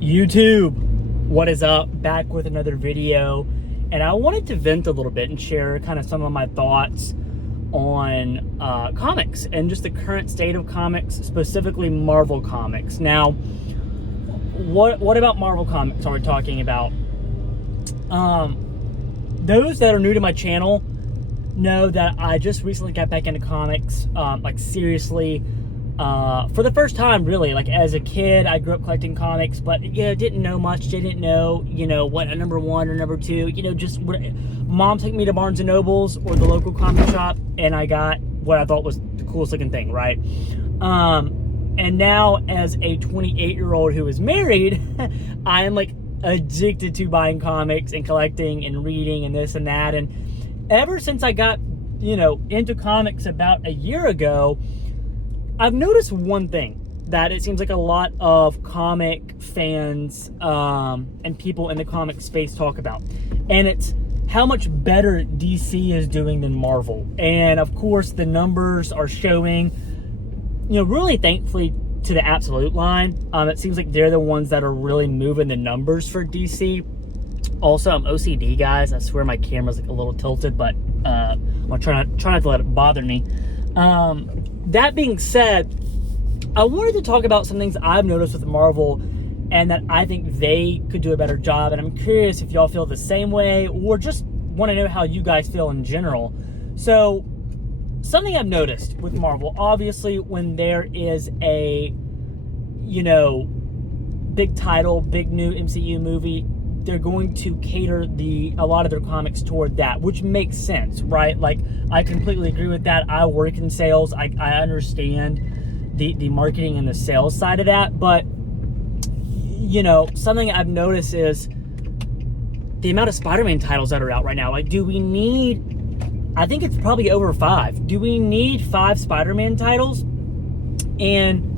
YouTube, what is up? Back with another video, and I wanted to vent a little bit and share kind of some of my thoughts on comics and just the current state of comics, specifically Marvel Comics. Now, what about Marvel Comics are we talking about? Those that are new to my channel know that I just recently got back into comics, like seriously, for the first time, really. Like, as a kid, I grew up collecting comics, but didn't know much. Didn't know, what a number one or number two. Just what. Mom took me to Barnes and Nobles or the local comic shop, and I got what I thought was the coolest looking thing, right? And now, as a 28-year-old who is married, I am like addicted to buying comics and collecting and reading and this and that. And ever since I got, into comics about a year ago, I've noticed one thing that it seems like a lot of comic fans and people in the comic space talk about, and it's how much better DC is doing than Marvel. And of course, the numbers are showing, really thankfully to the Absolute line. It seems like they're the ones that are really moving the numbers for DC. Also, I'm OCD, guys. I swear my camera's like a little tilted, but I'm try not to let it bother me. That being said, I wanted to talk about some things I've noticed with Marvel and that I think they could do a better job. And I'm curious if y'all feel the same way or just want to know how you guys feel in general. So, something I've noticed with Marvel, obviously, when there is a, big title, big new MCU movie, they're going to cater a lot of their comics toward that, which makes sense, right? Like, I completely agree with that. I work in sales. I understand the marketing and the sales side of that. But, something I've noticed is the amount of Spider-Man titles that are out right now. Like, do we need, I think it's probably over 5. Do we need 5 Spider-Man titles? And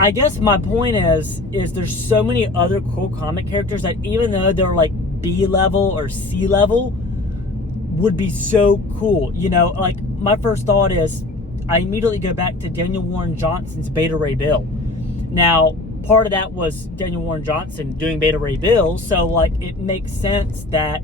I guess my point is there's so many other cool comic characters that even though they're like B level or C level, would be so cool. Like, my first thought is I immediately go back to Daniel Warren Johnson's Beta Ray Bill. Now, part of that was Daniel Warren Johnson doing Beta Ray Bill, so like it makes sense that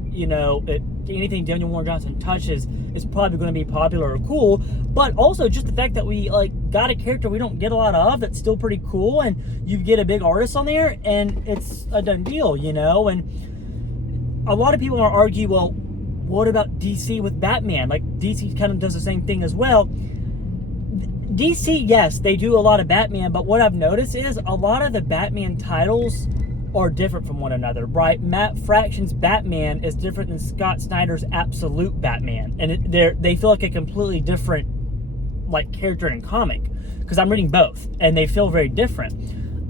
anything Daniel Warren Johnson touches is probably going to be popular or cool. But also just the fact that we got a character we don't get a lot of that's still pretty cool, and you get a big artist on there, and it's a done deal, And a lot of people want to argue, well, what about DC with Batman? Like, DC kind of does the same thing as well. DC, yes, they do a lot of Batman, but what I've noticed is a lot of the Batman titles are different from one another, right? Matt Fraction's Batman is different than Scott Snyder's Absolute Batman, and they feel like a completely different character in comic, because I'm reading both, and they feel very different.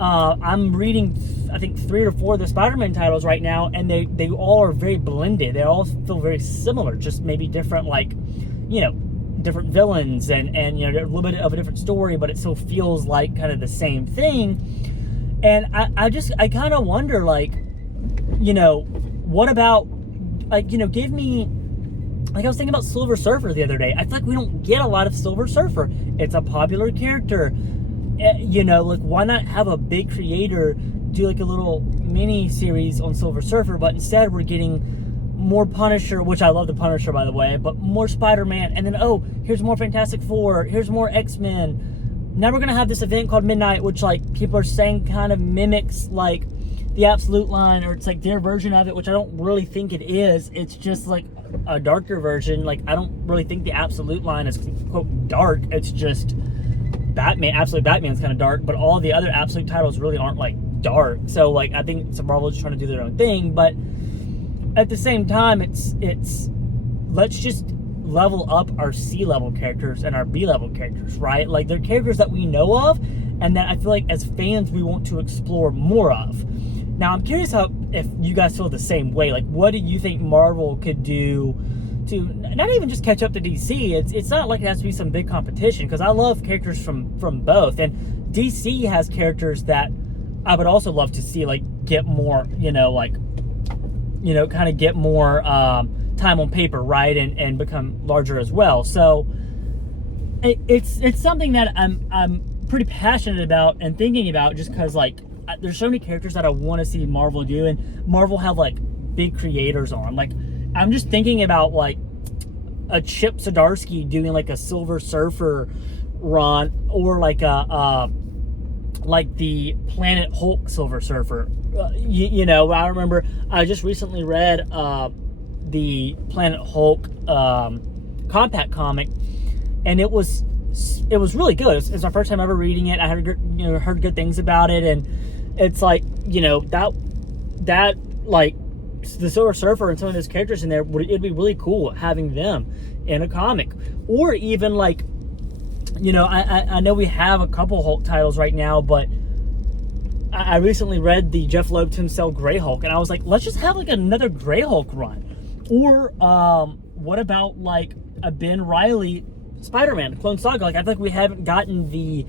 I'm reading, I think, 3 or 4 of the Spider-Man titles right now, and they all are very blended. They all feel very similar, just maybe different, different villains and a little bit of a different story, but it still feels like kind of the same thing. And I kind of wonder, what about, give me, I was thinking about Silver Surfer the other day. I feel like we don't get a lot of Silver Surfer. It's a popular character. Why not have a big creator do a little mini series on Silver Surfer, but instead we're getting more Punisher, which I love the Punisher, by the way, but more Spider-Man, and then, here's more Fantastic Four, here's more X-Men. Now we're going to have this event called Midnight, which, people are saying kind of mimics, the Absolute line, or it's, their version of it, which I don't really think it is. It's just, a darker version. I don't really think the Absolute line is, quote, dark. It's just Batman. Absolute Batman's kind of dark, but all the other Absolute titles really aren't, dark. So, I think some Marvel is trying to do their own thing, but at the same time, it's let's just level up our C-level characters and our B-level characters, right? They're characters that we know of and that I feel like as fans we want to explore more of. Now, I'm curious if you guys feel the same way. What do you think Marvel could do to not even just catch up to DC? It's not like it has to be some big competition, because I love characters from both, and DC has characters that I would also love to see get more, kind of get more time on paper, right, and become larger as well. So it's something that I'm pretty passionate about and thinking about, just because there's so many characters that I want to see Marvel do, and Marvel have like big creators on. Like, I'm just thinking about like a Chip Zdarsky doing like a Silver Surfer run, or like like the Planet Hulk Silver Surfer. You know, I remember I just recently read the Planet Hulk compact comic, and it was really good. It's my first time ever reading it. I had heard good things about it, and it's like, you know, that like the Silver Surfer and some of those characters in there, it'd be really cool having them in a comic. Or even like, you know, I know we have a couple Hulk titles right now, but I recently read the Jeff Loeb Tim Sale Grey Hulk, and I was like, let's just have like another Grey Hulk run. Or what about like a Ben Reilly Spider-Man Clone Saga? Like, I feel like we haven't gotten the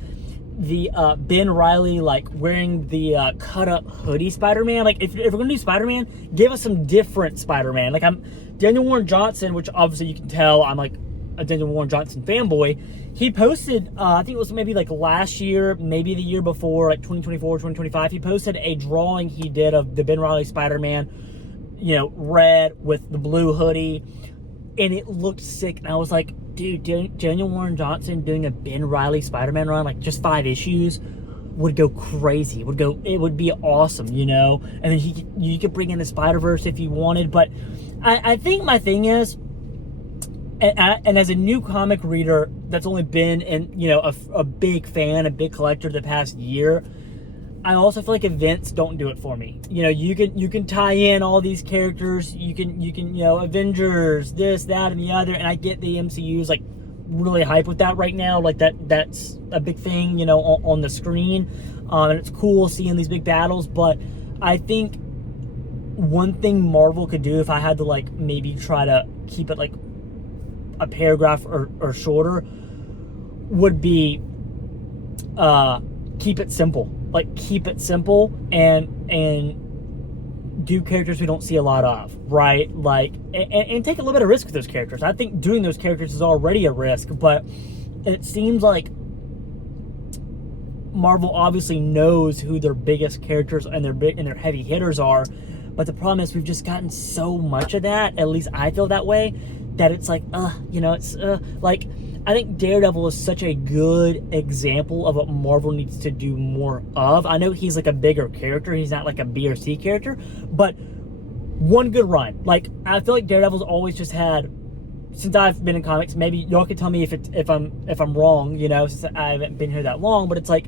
Ben Reilly like wearing the cut up hoodie Spider-Man. Like, if we're gonna do Spider-Man, give us some different Spider-Man. Like, I'm Daniel Warren Johnson, which obviously you can tell I'm like a Daniel Warren Johnson fanboy. He posted, I think it was maybe like last year, maybe the year before, like 2024, 2025, he posted a drawing he did of the Ben Reilly Spider-Man, you know, red with the blue hoodie, and it looked sick. And I was like, dude, Daniel Warren Johnson doing a Ben Reilly Spider-Man run, like just 5 issues, would go crazy. It would be awesome, you know? And then you could bring in the Spider-Verse if you wanted. But I think my thing is, and as a new comic reader that's only been in, you know, a big fan, a big collector the past year, I also feel like events don't do it for me. You know, you can tie in all these characters, you can you know, Avengers, this, that, and the other, and I get the MCU's like really hype with that right now. Like that's a big thing, you know, on the screen, and it's cool seeing these big battles. But I think one thing Marvel could do, if I had to like maybe try to keep it like a paragraph or shorter, would be keep it simple. Like, keep it simple and do characters we don't see a lot of, right? Like, and take a little bit of risk with those characters. I think doing those characters is already a risk, but it seems like Marvel obviously knows who their biggest characters and their heavy hitters are. But the problem is we've just gotten so much of that, at least I feel that way, that it's like, you know, it's like, I think Daredevil is such a good example of what Marvel needs to do more of. I know he's like a bigger character. He's not like a B or C character, but one good run. Like, I feel like Daredevil's always just had, since I've been in comics, maybe y'all can tell me if I'm wrong, you know, since I haven't been here that long, but it's like,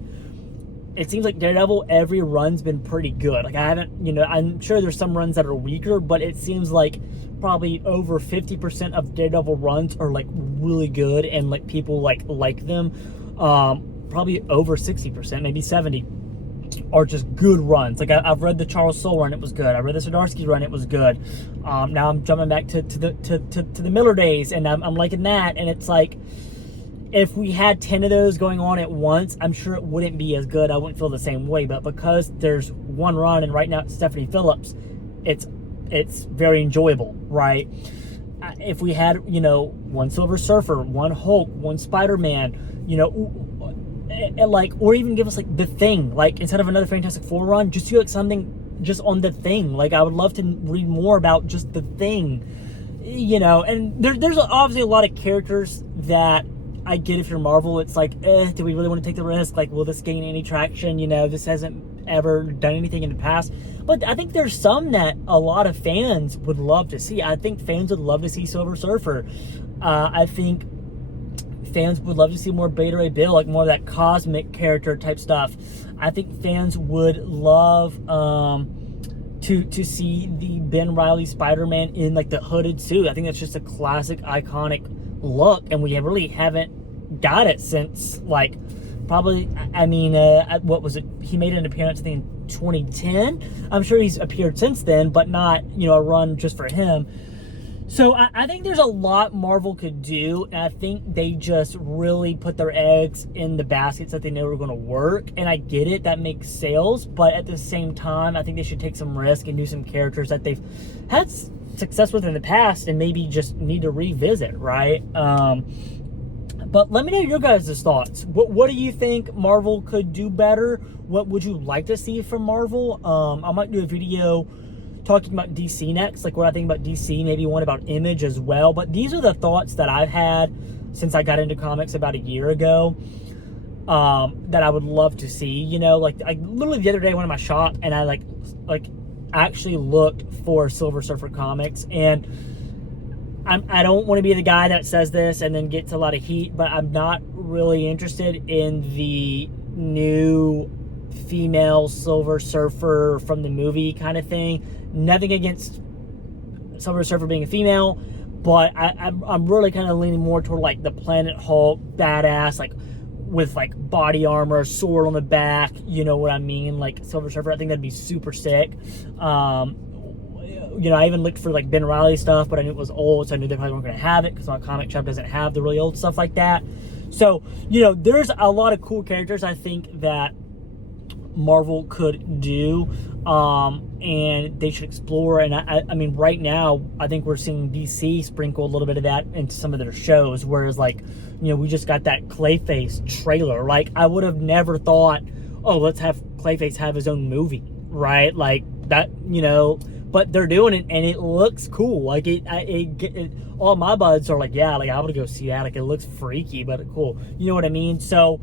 it seems like Daredevil, every run's been pretty good. Like, I haven't, you know, I'm sure there's some runs that are weaker, but it seems like probably over 50% of Daredevil runs are like really good, and like people like them. Probably over 60%, maybe 70, are just good runs. Like, I've read the Charles Soule run, it was good. I read the Zdarsky run, it was good. Now I'm jumping back to the Miller days, and I'm liking that. And it's like, if we had 10 of those going on at once, I'm sure it wouldn't be as good. I wouldn't feel the same way. But because there's one run, and right now it's Stephanie Phillips, it's very enjoyable, right? If we had, you know, one Silver Surfer, one Hulk, one Spider-Man, you know, like, or even give us like the Thing, like, instead of another Fantastic Four run, just do like something just on the Thing. Like, I would love to read more about just the Thing, you know. And there's obviously a lot of characters that I get. If you're Marvel, it's like, do we really want to take the risk? Like, will this gain any traction? You know, this hasn't ever done anything in the past. But I think there's some that a lot of fans would love to see. I think fans would love to see Silver Surfer. I think fans would love to see more Beta Ray Bill, like more of that cosmic character type stuff. I think fans would love to see the Ben Reilly Spider-Man in like the hooded suit. I think that's just a classic, iconic look, and we really haven't got it since like probably, I mean, what was it? He made an appearance, I think, in 2010. I'm sure he's appeared since then, but not, you know, a run just for him. So I think there's a lot Marvel could do, and I think they just really put their eggs in the baskets that they know were going to work. And I get it, that makes sales, but at the same time, I think they should take some risk and do some characters that they've had success with in the past and maybe just need to revisit, right? But let me know your guys' thoughts. What do you think Marvel could do better? What would you like to see from Marvel? I might do a video talking about DC next, like what I think about DC, maybe one about Image as well. But these are the thoughts that I've had since I got into comics about a year ago, that I would love to see. You know, like I literally the other day I went to my shop and I like actually looked for Silver Surfer comics, and I don't want to be the guy that says this and then gets a lot of heat, but I'm not really interested in the new female Silver Surfer from the movie kind of thing. Nothing against Silver Surfer being a female, but I'm really kind of leaning more toward like the Planet Hulk badass, like with like body armor, sword on the back, you know what I mean? Like Silver Surfer, I think that'd be super sick. You know, I even looked for like Ben Reilly stuff, but I knew it was old, so I knew they probably weren't going to have it because my comic shop doesn't have the really old stuff like that. So, you know, there's a lot of cool characters I think that Marvel could do, and they should explore. And I mean, right now, I think we're seeing DC sprinkle a little bit of that into some of their shows, whereas like, you know, we just got that Clayface trailer. Like, I would have never thought, oh, let's have Clayface have his own movie, right? Like that, you know. But they're doing it, and it looks cool. Like all my buds are like, yeah, like I would go see that. Like it looks freaky, but cool. You know what I mean? So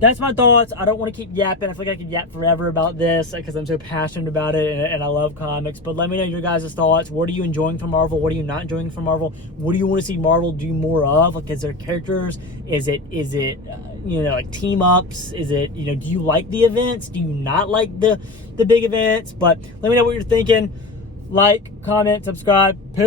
that's my thoughts. I don't want to keep yapping. I feel like I could yap forever about this because I'm so passionate about it, and I love comics. But let me know your guys' thoughts. What are you enjoying from Marvel? What are you not enjoying from Marvel? What do you want to see Marvel do more of? Like, is there characters? Is it you know, like team ups? Is it, you know, do you like the events? Do you not like the big events? But let me know what you're thinking. Like, comment, subscribe. Peace.